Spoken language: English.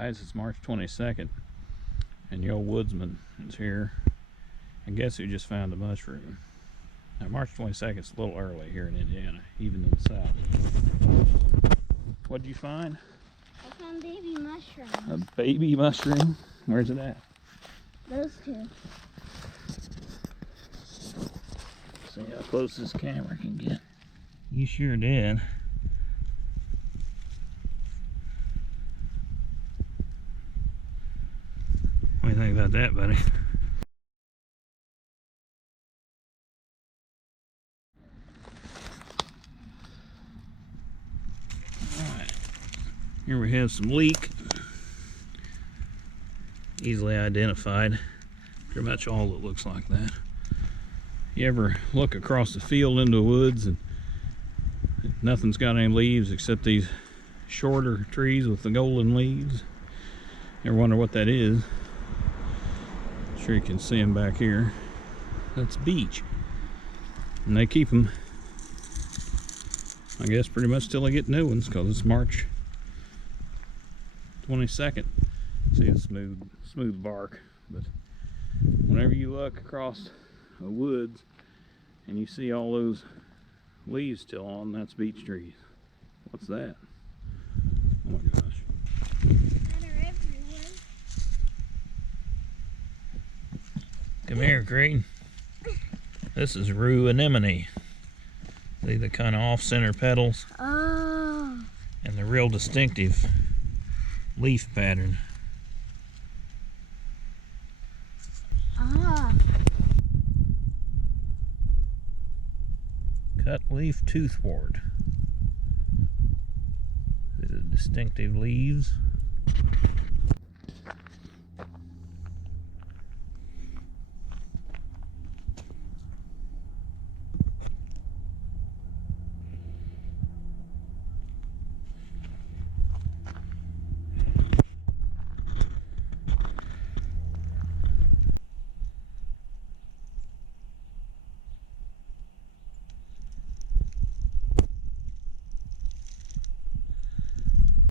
guys, it's March 22nd, and the old woodsman is here. And guess who just found a mushroom? Now, March 22nd is a little early here in Indiana, even in the south. What'd you find? I found baby mushrooms. A baby mushroom? Where's it at? Those two. See how close this camera can get. You sure did. What do you think about that, buddy? Alright. Here we have some leek. Easily identified. Pretty much all that looks like that. You ever look across the field into the woods and nothing's got any leaves except these shorter trees with the golden leaves? You ever wonder what that is? I'm sure you can see them back here. That's beech. And they keep them, I guess, pretty much till they get new ones, because it's March 22nd. See the smooth bark. But whenever you look across the woods and you see all those leaves still on, that's beech trees. What's that? Oh my gosh. That are everywhere. Come here, Creed. This is Rue Anemone. See the kind of off-center petals? Oh. And the real distinctive leaf pattern. Ah. Cutleaf Toothwort. These are distinctive leaves.